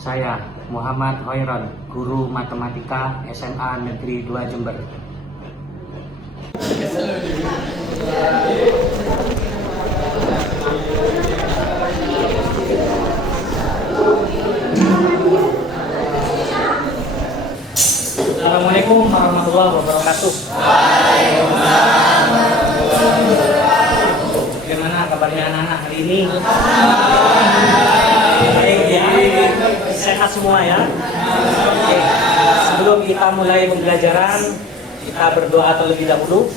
Saya Muhammad Hoiron, guru matematika SMA Negeri 2 Jember. Assalamualaikum warahmatullahi wabarakatuh. Bagaimana kabarnya anak-anak hari ini? Baik ya, sehat semua ya. Oke. Sebelum kita mulai pembelajaran, kita berdoa terlebih dahulu.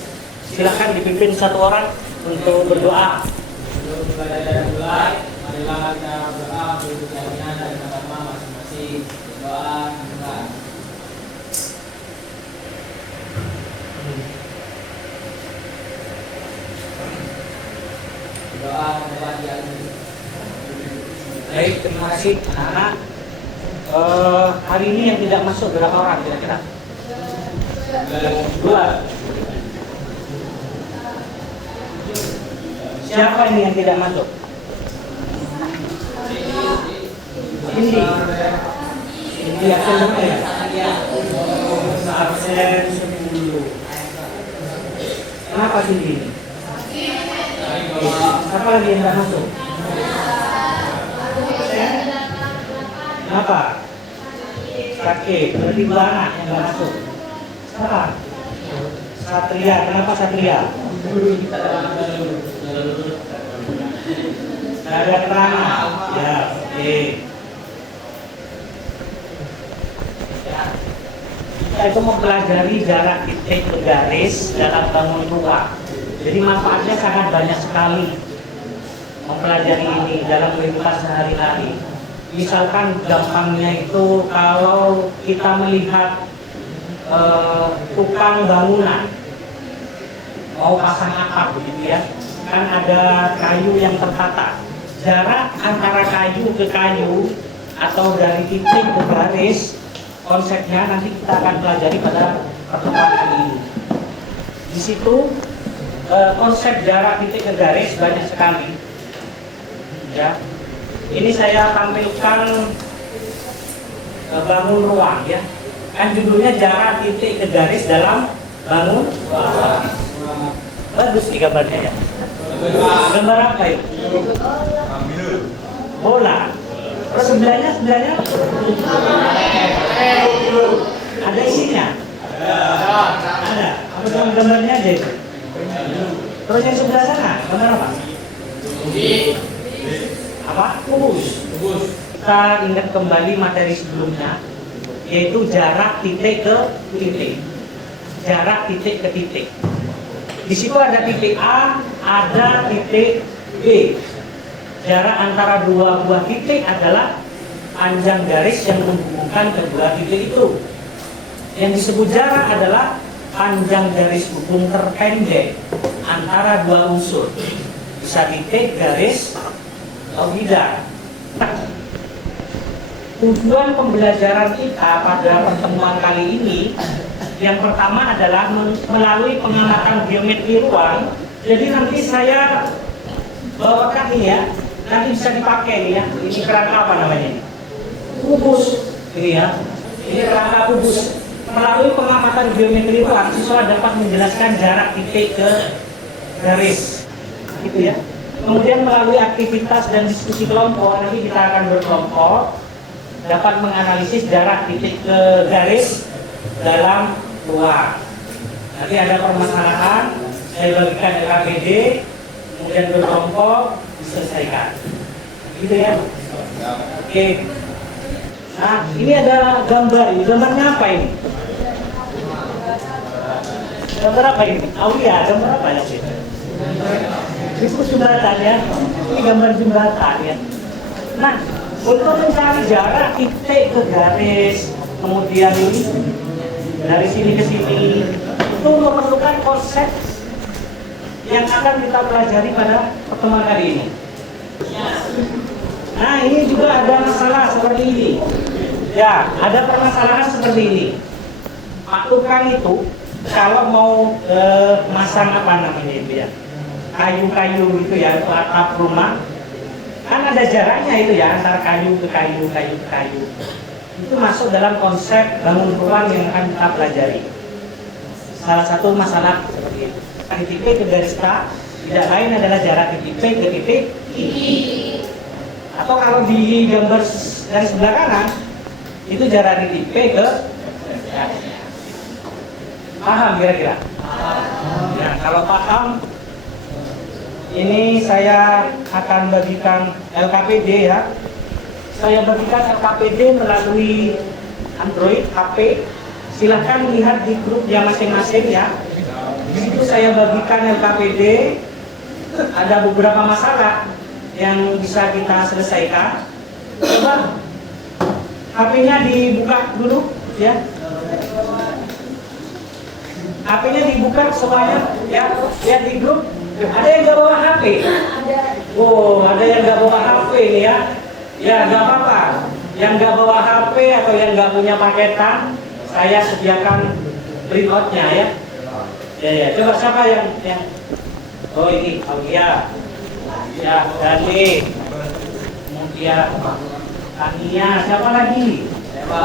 Silakan dipimpin satu orang untuk berdoa. Sebelum belajar mulai, marilah kita berdoa untuk keyakinan dan agama masing-masing. Doa kita. Doa kepada Baik, terima kasih anak. Hari ini yang tidak masuk berapa orang kira-kira? 2. Siapa ini yang tidak masuk? Cindy. Cindy absen berapa ya? Absen 10. Kenapa Cindy ini? Siapa lagi yang tidak masuk? Kenapa? Sakit. Berarti 2 anak yang tidak masuk. Siapa? Satria. Kenapa Satria? Ada keterangan. Ya, oke. Kita itu mempelajari jarak titik bergaris dalam bangun rumah. Jadi manfaatnya sangat banyak sekali mempelajari ini dalam kehidupan sehari-hari. Misalkan gampangnya itu kalau kita melihat tukang bangunan mau pasang atap begitu ya, kan ada kayu yang tertata. Jarak antara kayu ke kayu atau dari titik ke garis, konsepnya nanti kita akan pelajari pada pertemuan kali ini. Di situ konsep jarak titik ke garis banyak sekali. Ya, ini saya tampilkan bangun ruang ya. Kan judulnya jarak titik ke garis dalam bangun ruang. Bagus nih gambarnya ya. Gambar apa itu? Bola. Terus sebelahnya ada isinya? Ada. Apa gambarnya aja itu? Terus yang sebelah sana gambar apa? Apa? Kubus. Kita ingat kembali materi sebelumnya, yaitu jarak titik ke titik. Jarak titik ke titik. Di situ ada titik A, ada titik B. Jarak antara dua buah titik adalah panjang garis yang menghubungkan kedua titik itu. Yang disebut jarak adalah panjang garis hubung terpendek antara dua unsur. Bisa titik, garis, atau tidak. Tujuan pembelajaran kita pada pertemuan kali ini, yang pertama adalah melalui pengamatan geometri ruang. Jadi nanti saya bawakan ini ya, nanti bisa dipakai nih ya. Ini kerangka apa namanya? Kubus. Ini ya. Ini kerangka kubus. Melalui pengamatan geometri ruang, siswa dapat menjelaskan jarak titik ke garis. Gitu ya. Kemudian melalui aktivitas dan diskusi kelompok, nanti kita akan berkelompok dapat menganalisis jarak titik ke garis dalam ruang. Nanti ada permasalahan, saya bagikan LKPD, kemudian berkelompok diselesaikan. Gitu ya. Oke. Nah, ini ada gambar. Gambarnya apa ini? Gambar apa ini? Aulia, gambar apa ya sih? Itu jembatan ya. Ini gambar jembatan ya. Nah, untuk mencari jarak titik ke garis, kemudian ini dari sini ke sini, itu memerlukan konsep yang akan kita pelajari pada pertemuan kali ini. Nah, ini juga ada masalah seperti ini. Ya, ada permasalahan seperti ini. Pak tukang itu kalau mau masang apa namanya itu ya, kayu-kayu gitu ya, atap rumah, kan ada jaraknya itu ya antara kayu ke kayu, kayu ke kayu. Itu masuk dalam konsep bangun ruang yang akan kita pelajari. Salah satu masalah seperti itu. Dari titik ke garis K tidak lain adalah jarak titik P ke titik I. Atau kalau di gambar dari sebelah kanan itu jarak titik P ke paham kira-kira? Nah, kalau paham, ini saya akan bagikan LKPD ya. Saya bagikan LKPD melalui Android HP. Silahkan lihat di grupnya masing-masing ya. Di situ saya bagikan LKPD. Ada beberapa masalah yang bisa kita selesaikan. Coba HP-nya dibuka dulu ya. HP-nya dibuka semuanya ya. Lihat di grup. Ada yang nggak bawa HP? Oh, ada yang nggak bawa HP nih ya. Ya, nggak apa-apa. Yang nggak bawa HP atau yang nggak punya paketan, saya sediakan printout-nya ya. Ya. Coba siapa yang oh ini, Aulia. Ya, Dani. Kemudian Tania, siapa lagi? Siapa?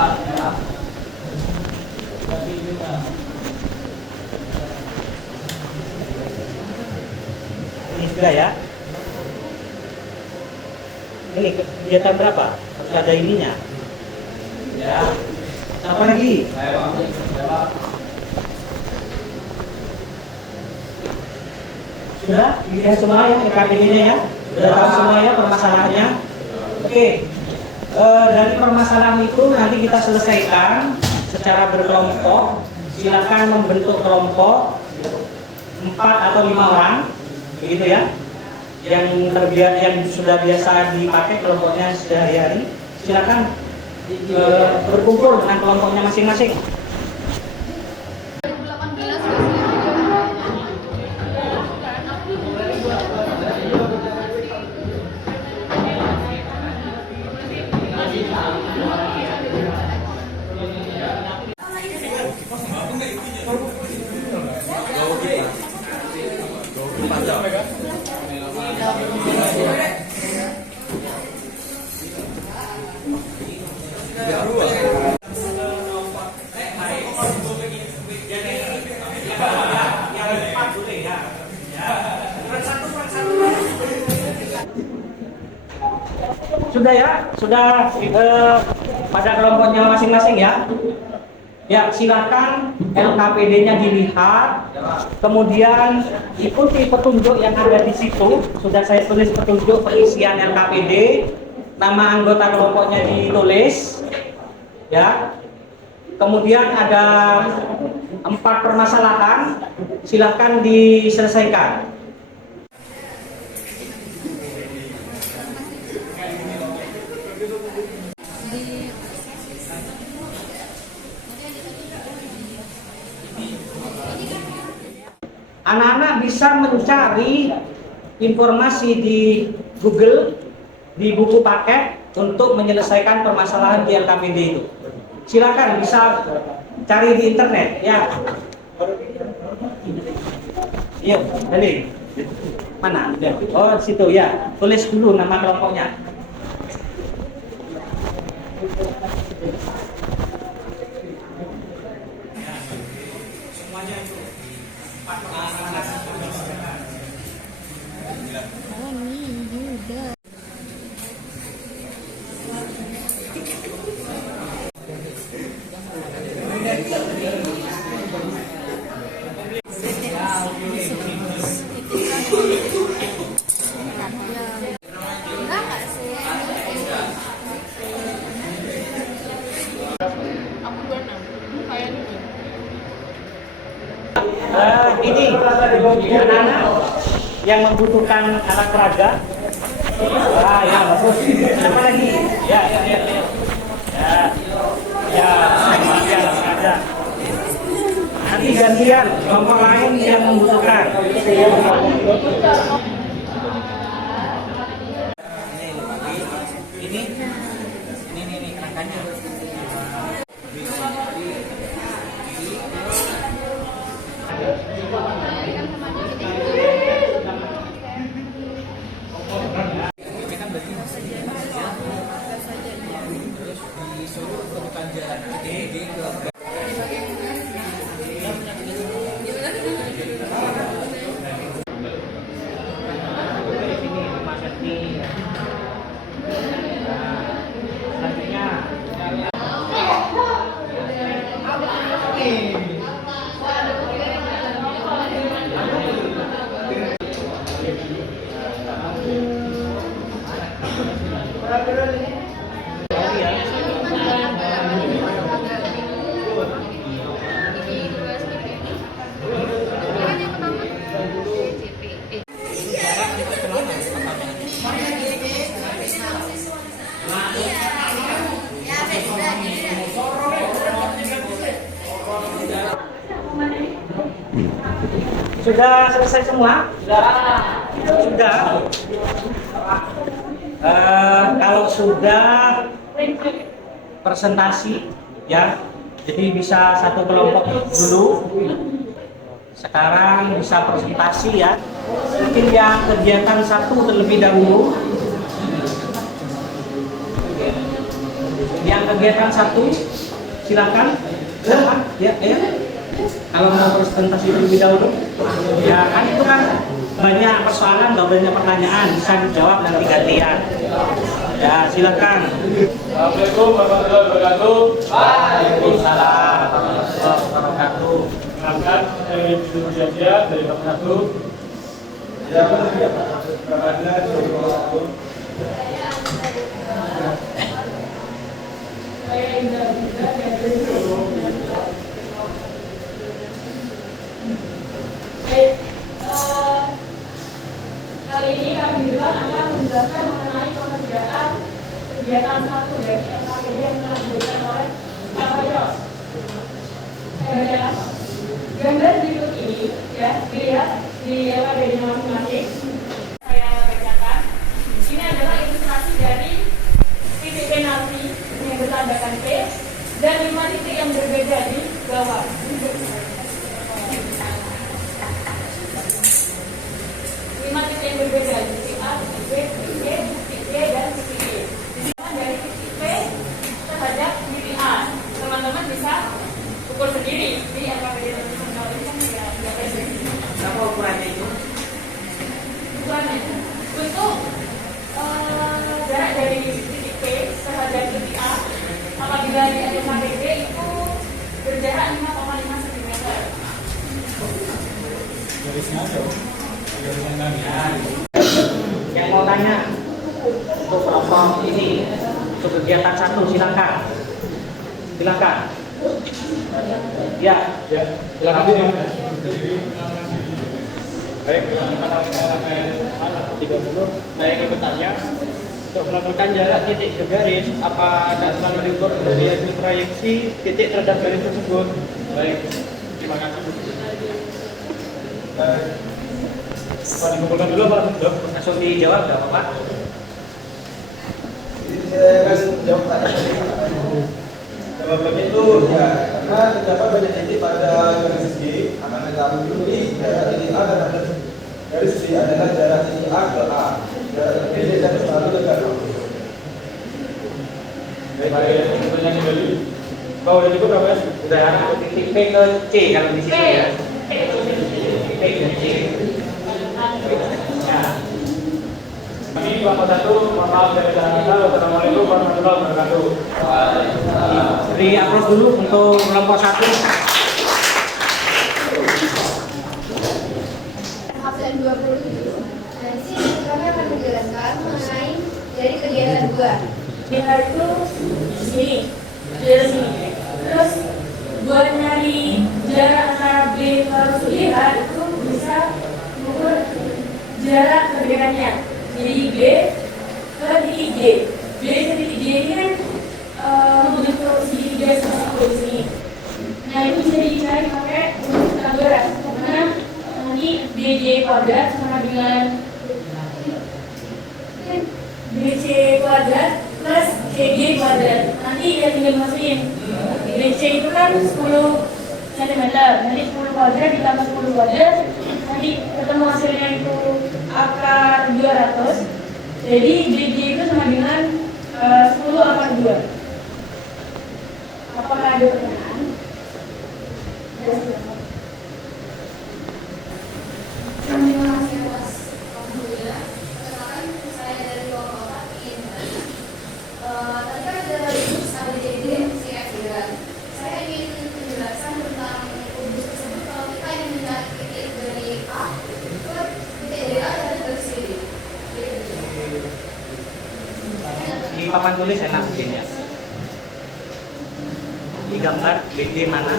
Ini sudah ya. Ini kegiatan berapa? Harus ada ininya. Ya. Apa lagi? Sudah? Dilihat semua ya EKPD-nya ya? Sudah tahu semua ya permasalahannya? Oke. Dari permasalahan itu nanti kita selesaikan secara berkelompok. Silakan membentuk kelompok 4 atau 5 orang, begitu ya? Yang sudah biasa dipakai kelompoknya sehari-hari, silakan berkumpul dengan kelompoknya masing-masing. Sudah ya, sudah pada kelompoknya masing-masing ya. Ya, silakan LKPD-nya dilihat, kemudian ikuti petunjuk yang ada di situ. Sudah saya tulis petunjuk pengisian LKPD, nama anggota kelompoknya ditulis, ya. Kemudian ada 4 permasalahan, silakan diselesaikan. Anak-anak bisa mencari informasi di Google, di buku paket untuk menyelesaikan permasalahan di LKPD itu. Silakan bisa cari di internet ya. Yuk, Dali. Mana? Oh, situ ya. Tulis dulu nama kelompoknya. Semuanya itu. Ini anak-anak yang membutuhkan alat peraga. Ya bagus. Apa lagi? Ya. Ada. Nanti gantian kelompok lain yang membutuhkan. Ini kerangkanya. Sini 5 cm. Nah, selanjutnya sudah selesai semua? Sudah. Kalau sudah presentasi ya, jadi bisa satu kelompok dulu. Sekarang bisa presentasi ya. Mungkin yang kegiatan satu terlebih dahulu. Yang kegiatan satu silakan. Ya. Kalau mau presentasi terlebih dahulu, ya kan itu kan banyak persoalan, nggak banyak pertanyaan, bisa dijawab nanti gantian. Ya silakan. Assalamualaikum warahmatullahi wabarakatuh. Waalaikumsalam warahmatullahi wabarakatuh. Perkenalkan, saya Ibnu Mujadia dari Bapak Ya, kali ini kami juga akan menjelaskan mengenai pekerjaan kegiatan satu dari SKPD yang telah diberikan oleh Pak Yos. Gambar berikut ini ya dilihat di LKPD masing-masing. Saya bacakan. Ini adalah ilustrasi dari titik penalti yang bertandakan P dan 5 titik yang berbeda di bawah. 5 titik yang berbeda, titik A, titik B, titik C, titik D, dan titik E. Dari titik P terhadap titik A, teman-teman bisa ukur sendiri di LKPD teman-teman kalau ini kan tidak pendek. Berapa ukurannya itu? Ukurannya untuk jarak dari titik P terhadap titik A apabila di LKPD itu berjarak 5,5 cm. garisnya ada. Yang mau tanya untuk kelompok ini untuk kegiatan satu silakan. Ya. Silakan. Baik, saya ingin bertanya untuk melakukan jarak titik ke garis, apa dasar mengukur dari hasil proyeksi titik terhadap garis tersebut? Baik, terima kasih. Pak dikumpulkan dulu apa langsung? Langsung dijawab nggak apa-apa? Saya kasih jawab jawabannya itu ya, karena terdapat banyak titik pada garis G akan tetapi di jarak titik A dan garis B adalah jarak titik A ke A, jarak B dan selalu ke A. Baik, pertanyaan kembali. Pak udah cukup berapa? Udah titik P ke C kalau di situ ya. P ke C. Ya. Ini kelompok satu, mohon maaf dari Jakarta. Wassalamualaikum warahmatullahi wabarakatuh. Beri aplaus dulu untuk kelompok satu. Absen 20 dan di sini kami akan menjelaskan mengenai dari kegiatan 2. Kita itu sini, dari sini. Terus buat nyari jarak antara B harus lihat itu bisa mengukur jarak perbedaannya. Jadi B ke titik G. B ke titik G ini kan membentuk segitiga seperti ini. Nah itu bisa dicari pakai taburan. Karena nanti BJ kuadrat sama dengan BC kuadrat plus CG kuadrat. Nanti ya tinggal masukin. BC itu kan 10 cm. Nanti 10 kuadrat ditambah 10 kuadrat. Nanti ketemu hasilnya itu akar 200. Jadi BJ itu sama dengan 10 akar 2. nulis enak begini ya. Di gambar BD mana?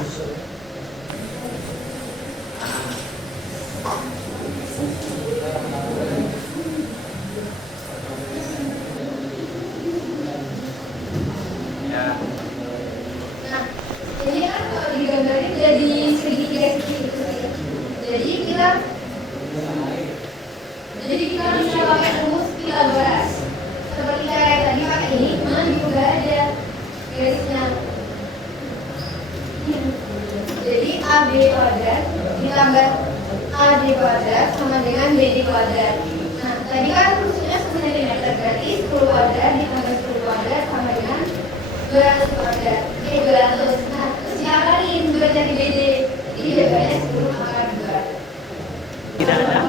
Ya. Nah, jadi kan kalau digambarin jadi segitiga gitu sih. Jadi kita bisa pakai rumus Pythagoras. Seperti saya tadi pakai ini, mana juga ada garisnya. Jadi AB kuadrat ditambah AD kuadrat sama dengan BD kuadrat. Nah, tadi kan rumusnya 10 cm, berarti 10 kuadrat ditambah 10 kuadrat sama dengan 200 kuadrat. 200. Nah, terus diakalin 2 dari BD. Jadi jawabannya 10 pangkat 2. Tidak ada.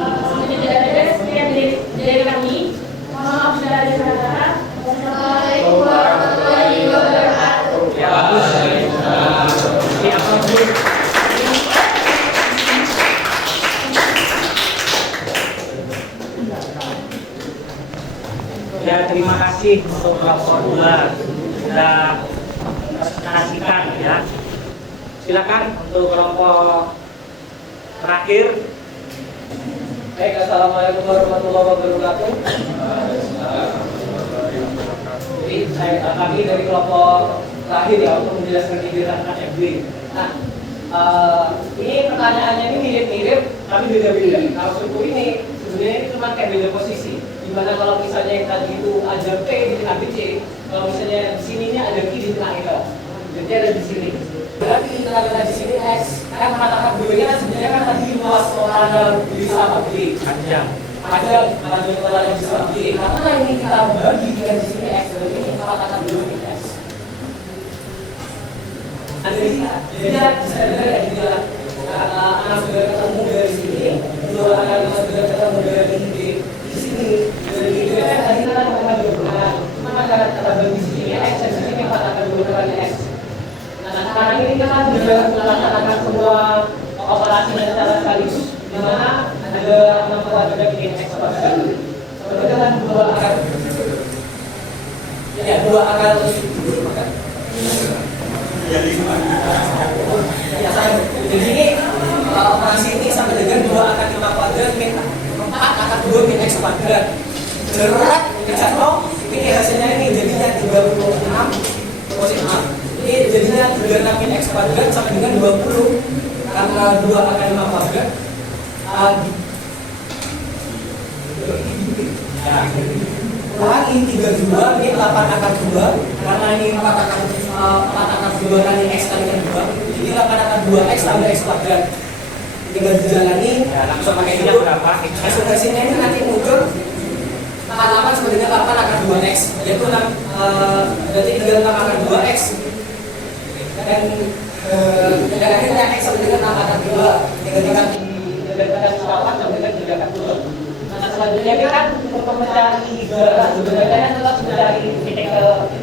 Tidak ada sekian dari kami. Maaf sudah ada salah. Assalamualaikum warahmatullahi wabarakatuh. Ya, bagus. Ya, bagus. Ya, terima kasih untuk kelompok 2 sudah presentasikan ya. Silakan untuk kelompok terakhir. Baik, assalamualaikum warahmatullahi wabarakatuh. Jadi kami dari kelompok terakhir ya untuk menjelaskan kegiatan FB. Nah, ini pertanyaannya ini mirip-mirip tapi beda-beda. Kalau suku ini sebenarnya ini cuma kayak beda posisi. Dimana kalau misalnya yang tadi itu ada P di tengah C, kalau misalnya di sininya ada Q di tengah L. Jadi ada di sini. Berarti di tengah di sini X. Kan mengatakan dulunya kan sebenarnya kan tadi luas ada bisa B. Panjang. Ada yang bisa B. Karena ini kita bagi dengan di sini X. Berarti ini mengatakan dulu ini X. Ada di sini. Jadi bisa dilihat di dalam anak sudah ketemu dari sini, dua anak sudah ketemu dari di sini. Dari itu ya tadi kita mengatakan dua. Cuma kata bagi sini X dan sini mengatakan dua kali X. Nah, sekarang ini kita sudah melaksanakan semua operasi dan cara sekaligus, di mana ada 6 kuadrat ini X kuadrat. Sebenarnya kan dua akar. Ya, dua akar. Jadi ini operasi ini sama dengan 2 akar 5 kuadrat min 4 akar 2 min X kuadrat. Jerat kecano ini hasilnya ini jadinya 36 posisi A. Ini jadinya 36 min X kuadrat sama dengan 20 karena 2 akar 5 kuadrat. Lagi 32 ini 8 akar 2 karena ini 4 akar 2 kali X kali 2. Jadi 8 akar 2 X tambah X kuadrat. Tinggal dijalani Ya, langsung pakai ini berapa? ekspresinya ini nanti muncul 48 sama dengan 8 akar 2 X, yaitu 6 berarti tinggal 6 akar 2 X dan akhirnya X sama dengan 6 akar 2 tinggal dikalikan 8 sama dengan 3 akar 2. Nah, selanjutnya kita kan untuk mencari sebenarnya kan tetap mencari titik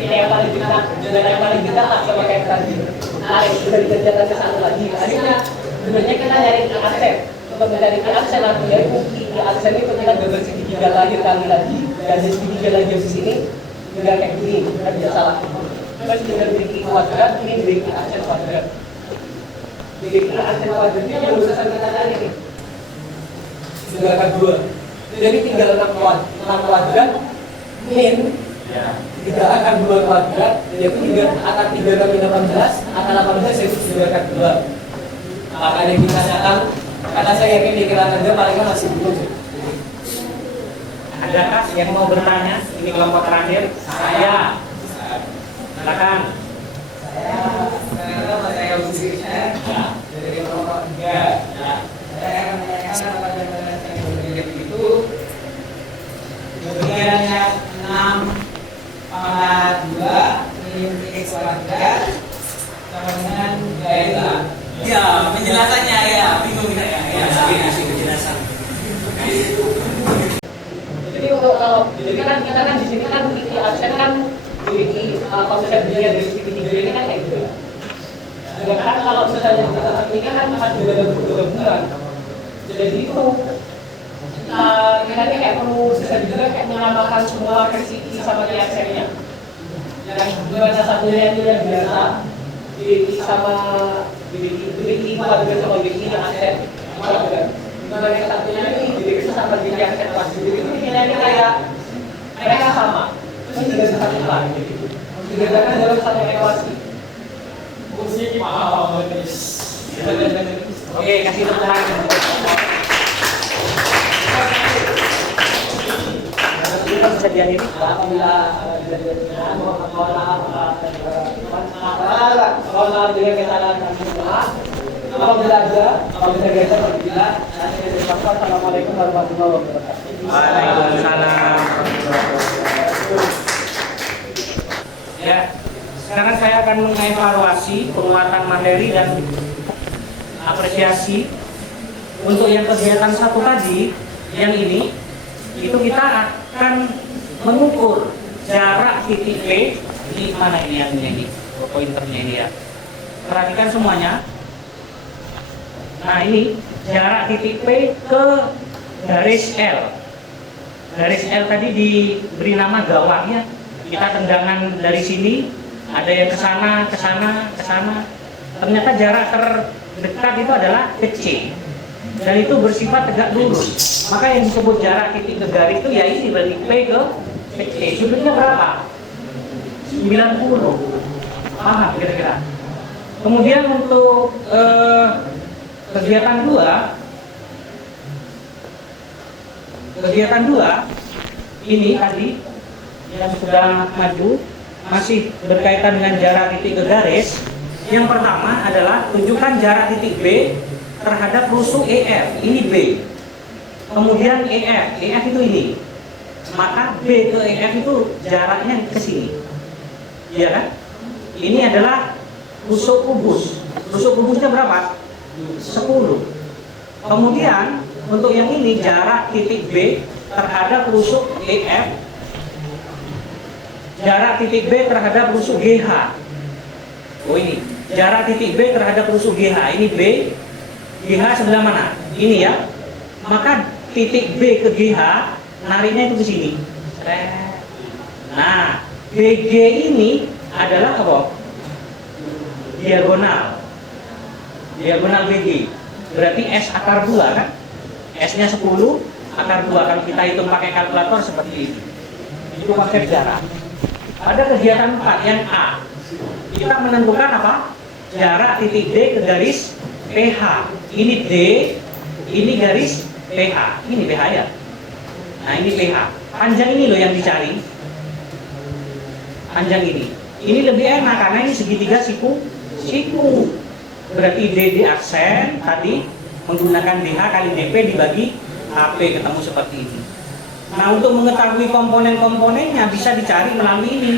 yang paling dekat, jalan yang paling dekat lah sama kayak tadi. Nah, sudah dikerjakan ke satu lagi. Akhirnya sebenarnya kita nyari aksen. Untuk mencari aksen artinya itu aksen itu kita gambar segitiga lagi kali lagi dan segitiga lagi di sini juga kayak gini, kan tidak salah. Terus dengan bikin kuadrat ini bikin aksen kuadrat. Bikin aksen kuadratnya yang urusan kita tadi nih. Sudah akan 2. Jadi tinggal 6 kuadrat min 3 akar 2 kuadrat, yaitu 3 akar 3 kali 18 akar 18 yaitu 3 akar 2. Maka ada yang bisa datang karena saya yakin pikiran Anda paling masih belum. Adakah yang mau bertanya? Ini kelompok terakhir. Saya. Silakan. Saya usulnya dari kelompok 3. Saya akan menanyakan kepada yang berpikir itu bagian yang 6 pangkat 2 min X kuadrat sama dengan gaila. Ya, penjelasannya ya, bingung saya. Ya, kasih penjelasan. Jadi kalau kita kan di sini kan memiliki aksen kan memiliki konsep dia dari segitiga ini kan kayak gitu. Sedangkan kalau misalnya ini kan akan bergabungan. Jadi itu kita kayak perlu segitiga kayak menambahkan semua versi sama di aksennya. yang gimana satunya itu yang biasa di sama bidik kuadrat sama bidik aset gimana yang satunya ini bidik sama bidik aset pas bidik itu nilainya kayak mereka sama terus tidak satu lagi digerakkan dalam satu ekuasi fungsi mahal oke kasih tepuk tangan bisa dihadiri alhamdulillah mohon dengan kesalahan kami semua. Apabila ada, apabila kita berbila, nanti kita ucapkan assalamualaikum warahmatullahi wabarakatuh. Waalaikumsalam. Ya, sekarang saya akan mengevaluasi penguatan materi dan apresiasi untuk yang kegiatan satu tadi, yang ini, itu kita akan mengukur jarak titik P. Ini mana ini yang ini, pointernya ini ya. Perhatikan semuanya. Nah ini jarak titik P ke garis L. Garis L tadi diberi nama gawangnya. Kita tendangan dari sini, ada yang ke sana, ke sana, ke sana. Ternyata jarak terdekat itu adalah ke C. Dan itu bersifat tegak lurus. Maka yang disebut jarak titik ke garis itu ya ini berarti P ke C. Sudutnya berapa? 90. Paham kira-kira? Kemudian untuk kegiatan 2 ini tadi yang sudah maju masih berkaitan dengan jarak titik ke garis. Yang pertama adalah tunjukkan jarak titik B terhadap rusuk EF. Ini B. Kemudian EF itu ini. Maka B ke EF itu jaraknya ke sini. Iya kan? Ini adalah rusuk kubus. Rusuk kubusnya berapa? 10. Kemudian untuk yang ini jarak titik B terhadap rusuk EF, jarak titik B terhadap rusuk GH. Oh ini jarak titik B terhadap rusuk GH. Ini B, GH sebelah mana? Ini ya. Maka titik B ke GH nariknya itu ke sini. Nah, BG ini adalah apa? Diagonal. Diagonal BG. Berarti S akar 2 kan? S-nya 10, akar 2. Kalau kita hitung pakai kalkulator seperti ini. Itu konsep jarak. Pada kegiatan 4 yang A, kita menentukan apa? Jarak titik D ke garis PH. Ini D, ini garis PH. Ini PH ya. Nah ini PH. Panjang ini loh yang dicari. Panjang ini. Ini lebih enak karena ini segitiga siku. Berarti D di aksen tadi menggunakan DH kali DP dibagi AP ketemu seperti ini. Nah untuk mengetahui komponen-komponennya bisa dicari melalui ini.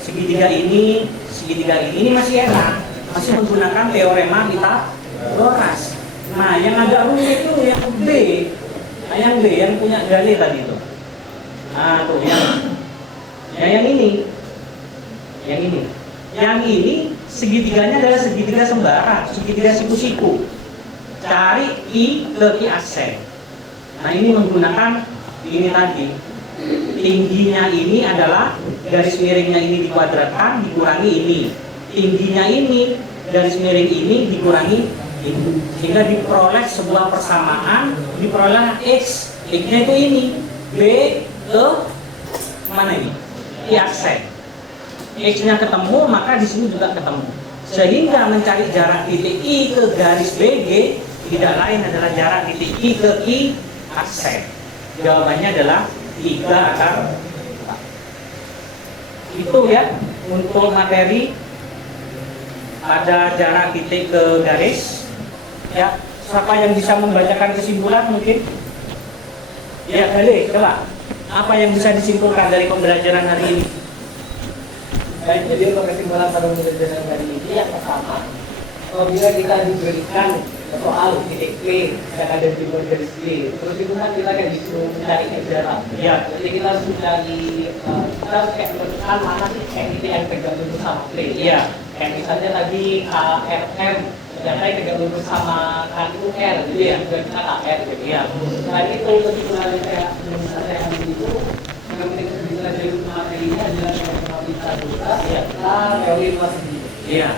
Segitiga ini masih enak. Masih menggunakan teorema Pythagoras. Nah yang agak rumit itu yang B. Nah yang B yang punya Gale tadi itu. Nah tuh yang ini. Yang ini segitiganya adalah segitiga sembarang, segitiga siku-siku. Cari I ke I aksen. Nah ini menggunakan ini tadi. Tingginya ini adalah garis miringnya ini dikuadratkan dikurangi ini. Tingginya ini garis miring ini dikurangi ini. Sehingga diperoleh sebuah persamaan, diperoleh X. X-nya itu ini. B ke mana ini? I aksen. X-nya ketemu, maka di sini juga ketemu. Sehingga mencari jarak titik I ke garis BG tidak lain adalah jarak titik I ke I aksen. Jawabannya adalah 3 akar 4. Itu ya untuk materi pada jarak titik ke garis. Ya, siapa yang bisa membacakan kesimpulan mungkin? Ya, Gale, coba. Apa yang bisa disimpulkan dari pembelajaran hari ini? Baik, jadi untuk kesimpulan pada pembelajaran kali ini yang pertama, apabila kita diberikan soal titik P yang ada di garis B, terus itu kan kita akan disuruh mencari jarak. Ya. Jadi kita harus mencari, kita harus menentukan mana sih titik yang tegak lurus sama P. Iya. Kayak misalnya tadi KRM, ternyata yang tegak lurus sama K itu R, jadi yang juga kita KR gitu. Iya. Selain itu kesimpulan yang misalnya itu, yang penting kita jadi materinya adalah Iya,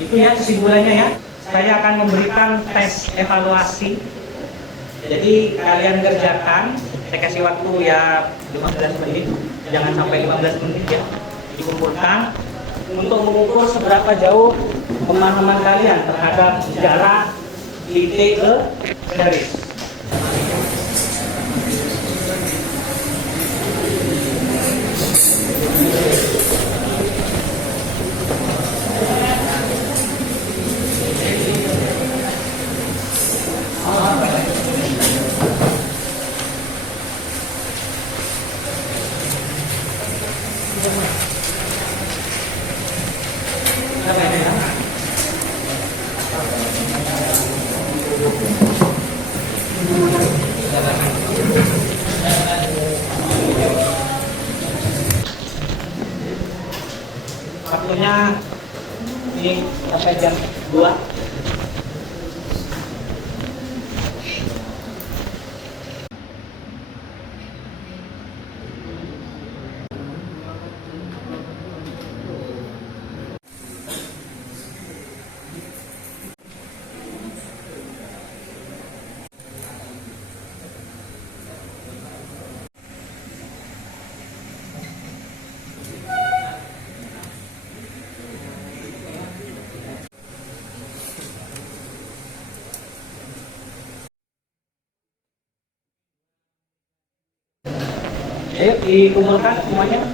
itu ya kesimpulannya ya. Saya akan memberikan tes evaluasi. Jadi kalian kerjakan, saya kasih waktu ya 15 menit, jangan sampai 15 menit ya. Dikumpulkan untuk mengukur seberapa jauh pemahaman kalian terhadap jarak titik ke garis. Waktunya ini sampai jam 2. Ayo dikumpulkan semuanya.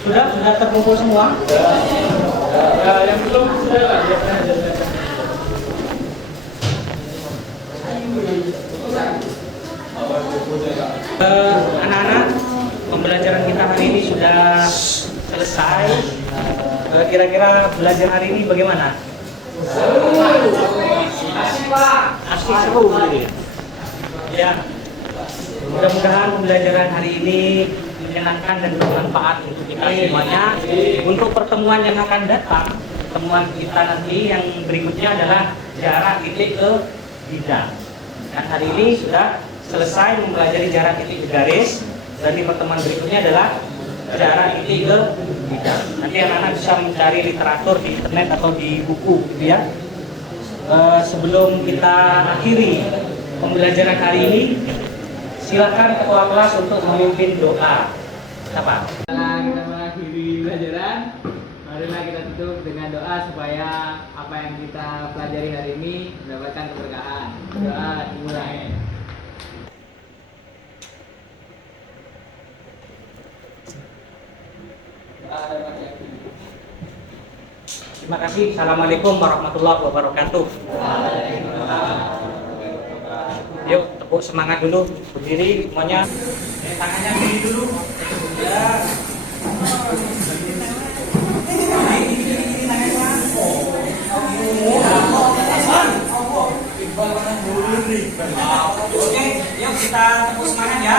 Sudah terkumpul semua? Yang belum sudah. Anak-anak, pembelajaran kita hari ini sudah selesai. Kira-kira belajar hari ini bagaimana? Asik Pak. Asik seru gitu ya. Ya. Mudah-mudahan pembelajaran hari ini menyenangkan dan bermanfaat untuk kita semuanya. Untuk pertemuan yang akan datang, pertemuan kita nanti yang berikutnya adalah jarak titik ke bidang. Dan hari ini sudah selesai mempelajari jarak titik ke garis. Dan di pertemuan berikutnya adalah jarak titik ke bidang. Nanti anak-anak bisa mencari literatur di internet atau di buku, gitu ya. Sebelum kita akhiri pembelajaran hari ini, silakan ketua kelas untuk memimpin doa. Apa? Setelah kita mengakhiri pelajaran, marilah kita tutup dengan doa supaya apa yang kita pelajari hari ini mendapatkan keberkahan. Doa dimulai. Terima kasih. Assalamualaikum warahmatullahi wabarakatuh. Yuk, tepuk semangat dulu. Berdiri semuanya. Tangannya berdiri dulu. Ya. Oke, yuk kita tepuk semangat ya.